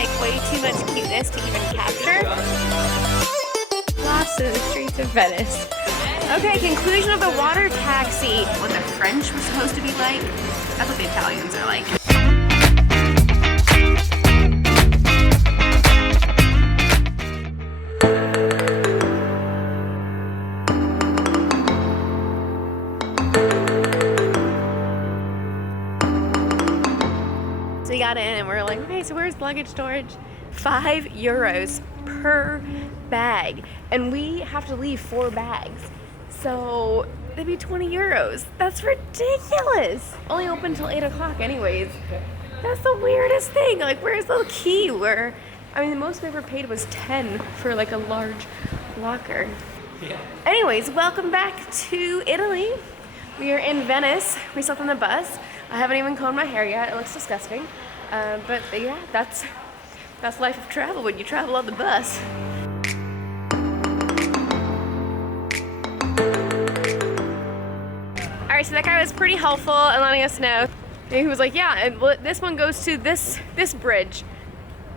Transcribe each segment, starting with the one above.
like way too much cuteness to even capture. Lost in the streets of Venice. Okay, conclusion of the water taxi. What the French was supposed to be like, that's what the Italians are like. So we got in and we're like, okay, so where's luggage storage? €5 per bag. And we have to leave 4 bags. So that'd be €20. That's ridiculous. Only open till 8 o'clock anyways. That's the weirdest thing. Like, where's the key? Where, I mean, the most we ever paid was 10 for like a large locker. Yeah. Anyways, welcome back to Italy. We are in Venice. We slept on the bus. I haven't even combed my hair yet. It looks disgusting. But yeah, that's life of travel when you travel on the bus. All right, so that guy was pretty helpful in letting us know. And he was like, yeah, and this one goes to this bridge.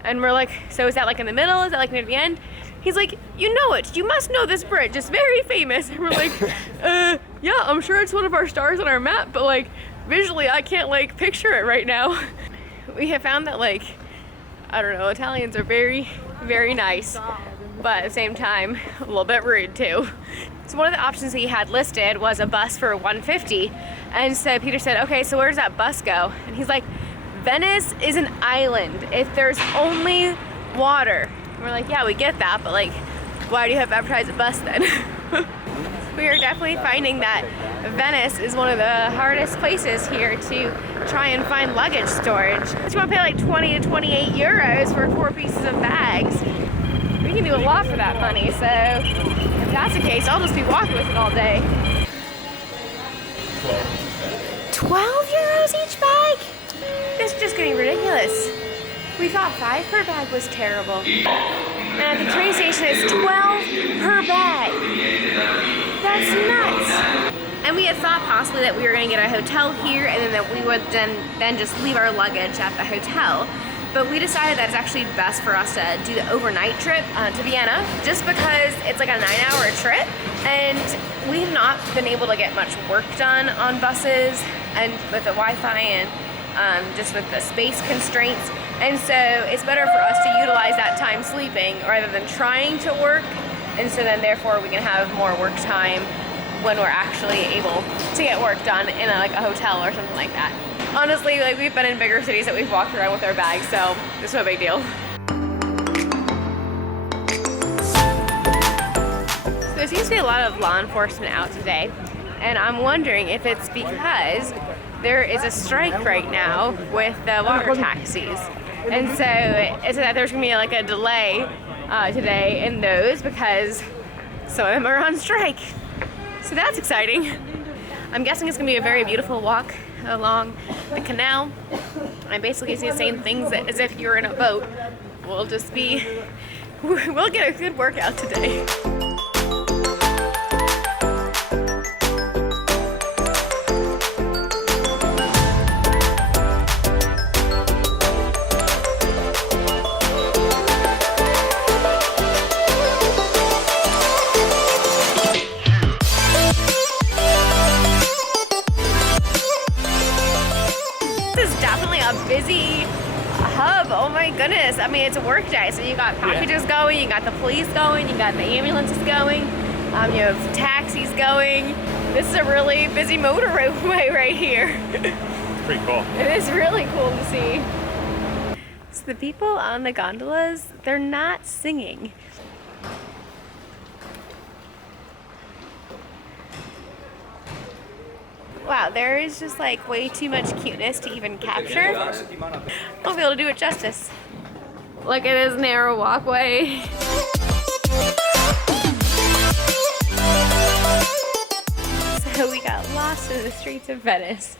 And we're like, so is that like in the middle? Is that like near the end? He's like, you know it. You must know this bridge. It's very famous. And we're like, yeah, I'm sure it's one of our stars on our map, but like visually I can't like picture it right now. We have found that like, I don't know, Italians are very, very nice, but at the same time, a little bit rude too. So one of the options that he had listed was a bus for $150. And so Peter said, okay, so where does that bus go? And he's like, Venice is an island. If there's only water. And we're like, yeah, we get that, but like, why do you have to advertise a bus then? We are definitely finding that Venice is one of the hardest places here to try and find luggage storage. You want to pay like 20 to 28 euros for 4 pieces of bags. We can do a lot for that money, so if that's the case, I'll just be walking with it all day. 12 euros each bag? This is just getting ridiculous. We thought 5 per bag was terrible. And at the train station it's 12 per bag. That's nuts. And we had thought possibly that we were going to get a hotel here and then that we would then just leave our luggage at the hotel. But we decided that it's actually best for us to do the overnight trip to Vienna, just because it's like a 9-hour trip and we have not been able to get much work done on buses and with the Wi-Fi and just with the space constraints. And so it's better for us to utilize that time sleeping rather than trying to work. And so then therefore we can have more work time when we're actually able to get work done in like a hotel or something like that. Honestly, like we've been in bigger cities that we've walked around with our bags, so it's no big deal. So there seems to be a lot of law enforcement out today, and I'm wondering if it's because there is a strike right now with the water taxis. And so it's that there's gonna be like a delay today in those because some of them are on strike. So that's exciting. I'm guessing it's gonna be a very beautiful walk along the canal. I basically see the same things as if you're in a boat. We'll get a good workout today. Busy hub, oh my goodness. I mean, it's a work day, so you got packages going, you got the police going, you got the ambulances going, you have taxis going. This is a really busy motorway right here. It's pretty cool. It is really cool to see. So the people on the gondolas, they're not singing. Wow, there is just like way too much cuteness to even capture. I won't be able to do it justice. Look at this narrow walkway. So we got lost in the streets of Venice.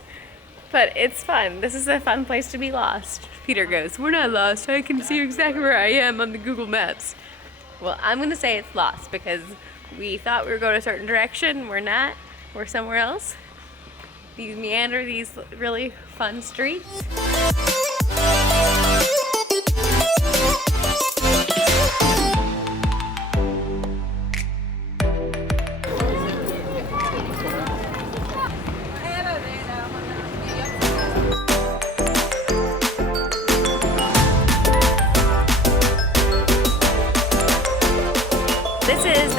But it's fun. This is a fun place to be lost. Peter goes, we're not lost. I can see exactly where I am on the Google Maps. Well, I'm gonna say it's lost because we thought we were going a certain direction. We're not. We're somewhere else. These meander these really fun streets.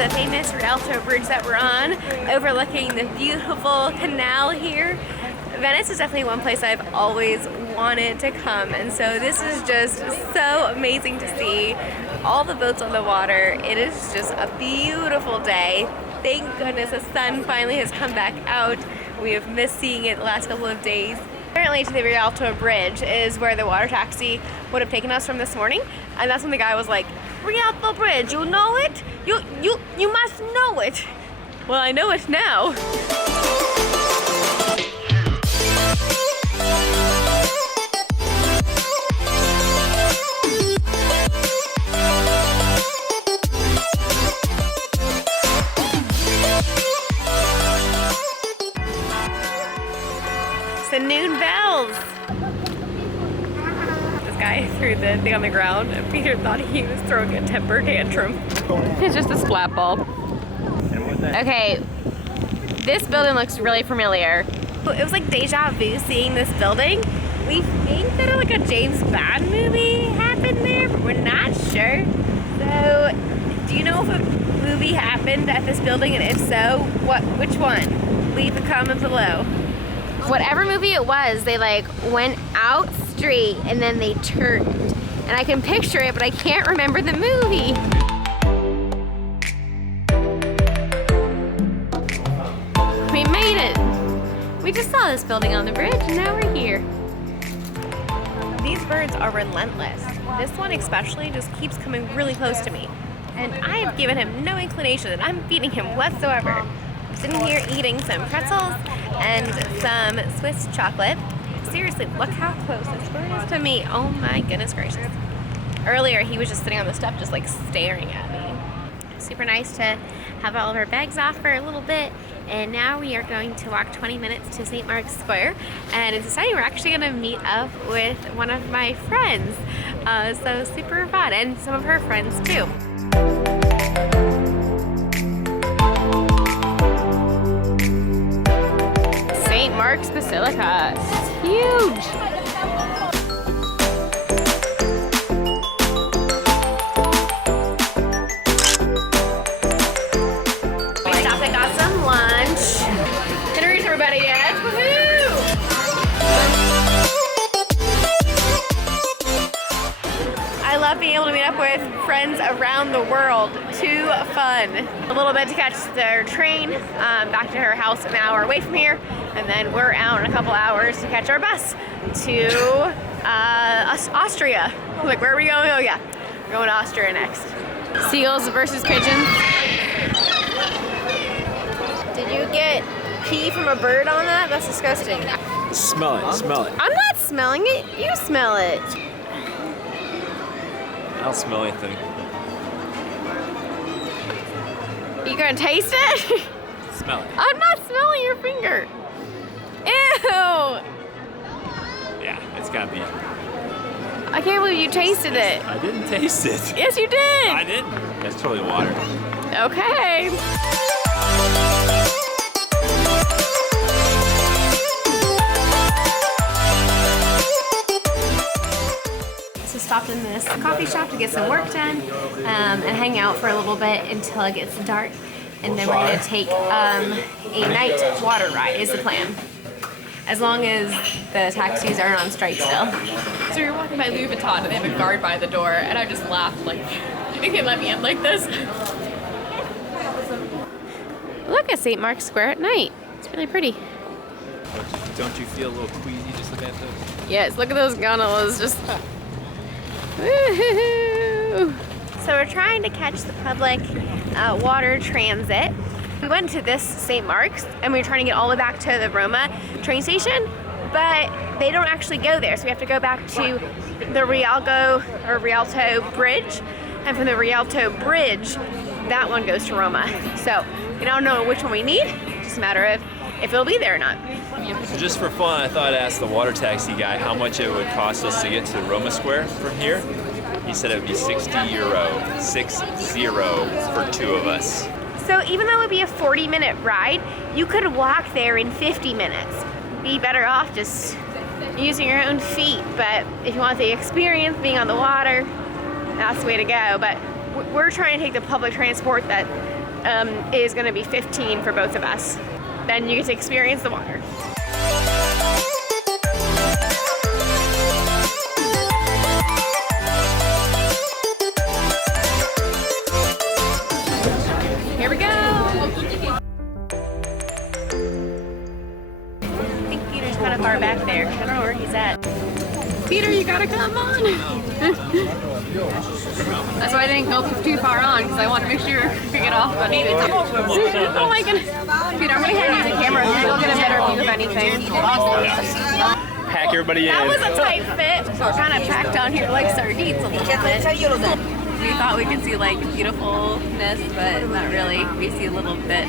the famous Rialto Bridge that we're on, overlooking the beautiful canal here. Venice is definitely one place I've always wanted to come, and so this is just so amazing to see. All the boats on the water. It is just a beautiful day. Thank goodness the sun finally has come back out. We have missed seeing it the last couple of days. Apparently to the Rialto Bridge is where the water taxi would have taken us from this morning, and that's when the guy was like, Rialto Bridge, you know it? You must know it. Well, I know it now. The noon bells. This guy threw the thing on the ground and Peter thought he was throwing a temper tantrum. It's just a splat ball. Okay, this building looks really familiar. It was like deja vu seeing this building. We think that like a James Bond movie happened there, but we're not sure. So, do you know if a movie happened at this building, and if so, which one? Leave a comment below. Whatever movie it was, they like went out straight and then they turned. And I can picture it, but I can't remember the movie. We made it. We just saw this building on the bridge and now we're here. These birds are relentless. This one especially just keeps coming really close to me. And I have given him no inclination that I'm feeding him whatsoever. I'm sitting here eating some pretzels and some Swiss chocolate. Seriously, look how close this bird is to me. Oh my goodness gracious. Earlier, he was just sitting on the step just like staring at me. Super nice to have all of our bags off for a little bit. And now we are going to walk 20 minutes to St. Mark's Square. And it's exciting, we're actually gonna meet up with one of my friends. So super fun, and some of her friends too. St. Mark's Basilica. It's huge. We stopped and got some lunch. Gonna reach everybody yet? Woohoo! I love being able to meet up with friends around the world. Too fun. A little bit to catch their train back to her house, an hour away from here, and then we're out in a couple hours to catch our bus to Austria. Like, where are we going? Oh yeah, we're going to Austria next. Seagulls versus pigeons. Did you get pee from a bird on that? That's disgusting. Smell it, smell it. I'm not smelling it. You smell it. I don't smell anything. Are you gonna taste it? Smell it. I'm not smelling your finger. Ew! Yeah, it's gotta be. I can't believe you tasted it. I didn't taste it. Yes, you did. I didn't. That's totally water. Okay. So stopped in this coffee shop to get some work done and hang out for a little bit until it gets dark. And then we're gonna take a night water ride is the plan. As long as the taxis aren't on strike still. So we were walking by Louis Vuitton and they have a guard by the door, and I just laughed like, you can let me in like this. Look at St. Mark's Square at night. It's really pretty. Don't you feel a little queasy just looking at those? Yes, look at those gondolas just. Woo-hoo-hoo. So we're trying to catch the public water transit. We went to this St. Mark's and we were trying to get all the way back to the Roma train station, but they don't actually go there. So we have to go back to the Rialto Bridge, and from the Rialto Bridge, that one goes to Roma. So we don't know which one we need. It's just a matter of if it'll be there or not. So just for fun, I thought I'd ask the water taxi guy how much it would cost us to get to Roma Square from here. He said it would be 60 euro, 60 for two of us. So even though it would be a 40-minute ride, you could walk there in 50 minutes. Be better off just using your own feet, but if you want the experience being on the water, that's the way to go. But we're trying to take the public transport that is gonna be 15 for both of us. Then you get to experience the water. Here we go. I think Peter's kind of far back there. I don't know where he's at. Peter, you gotta come on. That's why I didn't go too far on, because I want to make sure we get off on either. Oh my goodness. Peter, I'm gonna hand you the camera so you'll get a better view of anything. Pack everybody in. That was a tight fit. So we're kind of packed down here like sardines a little bit. We thought we could see like beautifulness, but not really. We see a little bit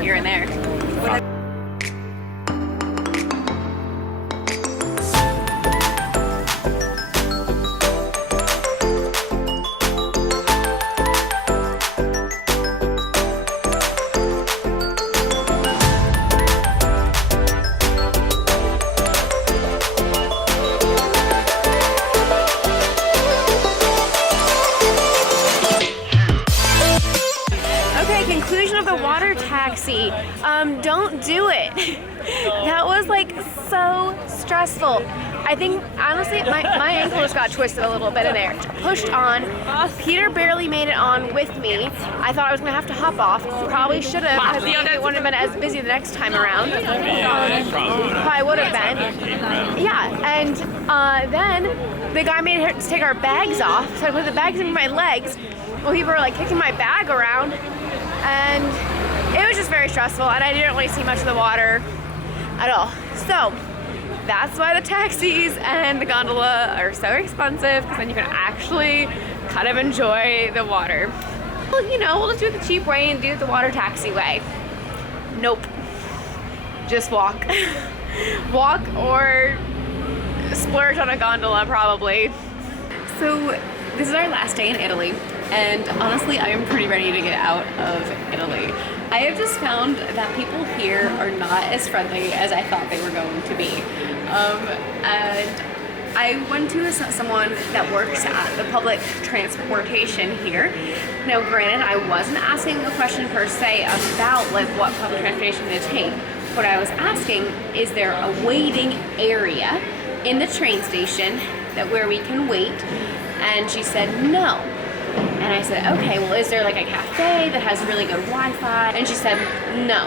here and there. Conclusion of the water taxi. Don't do it. That was like so stressful. I think honestly my ankle just got twisted a little bit in there. Pushed on. Peter barely made it on with me. I thought I was gonna have to hop off. Probably should have, because it wouldn't have been as busy the next time around. Probably would have been. Yeah, and then the guy made us take our bags off. So I put the bags in my legs. Well, people were like kicking my bag around. And it was just very stressful, and I didn't really see much of the water at all. So that's why the taxis and the gondola are so expensive, because then you can actually kind of enjoy the water. Well, you know, we'll just do it the cheap way and do it the water taxi way. Nope. Just walk. Walk or splurge on a gondola, probably. So this is our last day in Italy. And honestly, I am pretty ready to get out of Italy. I have just found that people here are not as friendly as I thought they were going to be. And I went to someone that works at the public transportation here. Now, granted, I wasn't asking a question per se about like what public transportation to take. What I was asking, is there a waiting area in the train station that where we can wait? And she said no. And I said, okay, well, is there like a cafe that has really good Wi-Fi? And she said, no.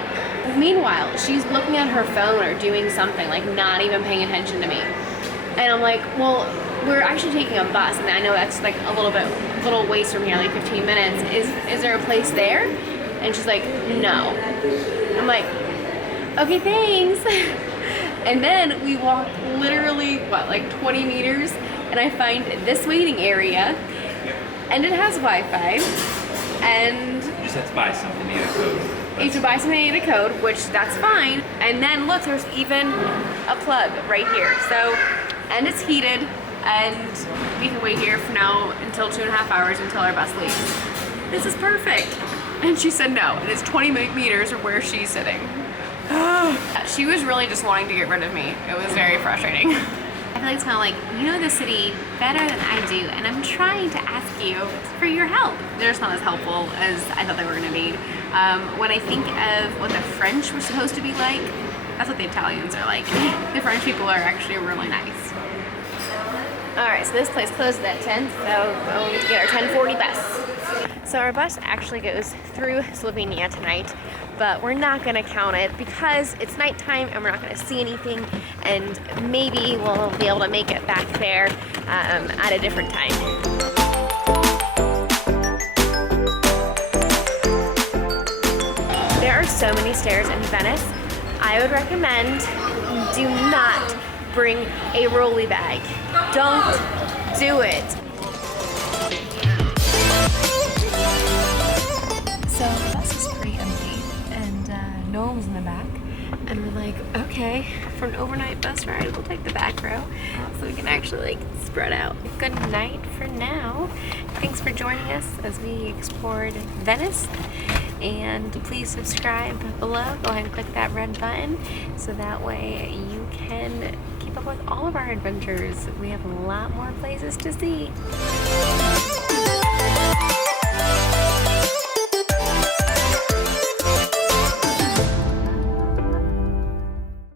Meanwhile, she's looking at her phone or doing something, like not even paying attention to me. And I'm like, well, we're actually taking a bus, and I know that's like a little ways from here, like 15 minutes. Is there a place there? And she's like, no. I'm like, okay, thanks. And then we walk literally, what, like 20 meters, and I find this waiting area. And it has Wi-Fi, and You just have to buy something, need a code. you have to buy something, need a code, which that's fine. And then look, there's even a plug right here. So, and it's heated, and we can wait here for now until 2.5 hours until our bus leaves. This is perfect. And she said no, and it's 20 meters from where she's sitting. She was really just wanting to get rid of me. It was very frustrating. I feel like it's kind of like, you know the city better than I do, and I'm trying to ask you for your help. They're just not as helpful as I thought they were going to be. When I think of what the French were supposed to be like, that's what the Italians are like. The French people are actually really nice. Alright, so this place closes at 10, so we'll get to get our 10:40 bus. So our bus actually goes through Slovenia tonight, but we're not going to count it because it's nighttime and we're not going to see anything, and maybe we'll be able to make it back there at a different time. There are so many stairs in Venice. I would recommend do not bring a rolly bag. Don't do it. So the bus is pretty empty, and no one was in the back. And we're like, okay, for an overnight bus ride, we'll take the back row so we can actually like spread out. Good night for now. Thanks for joining us as we explored Venice. And please subscribe below. Go ahead and click that red button so that way you can keep up with all of our adventures. We have a lot more places to see.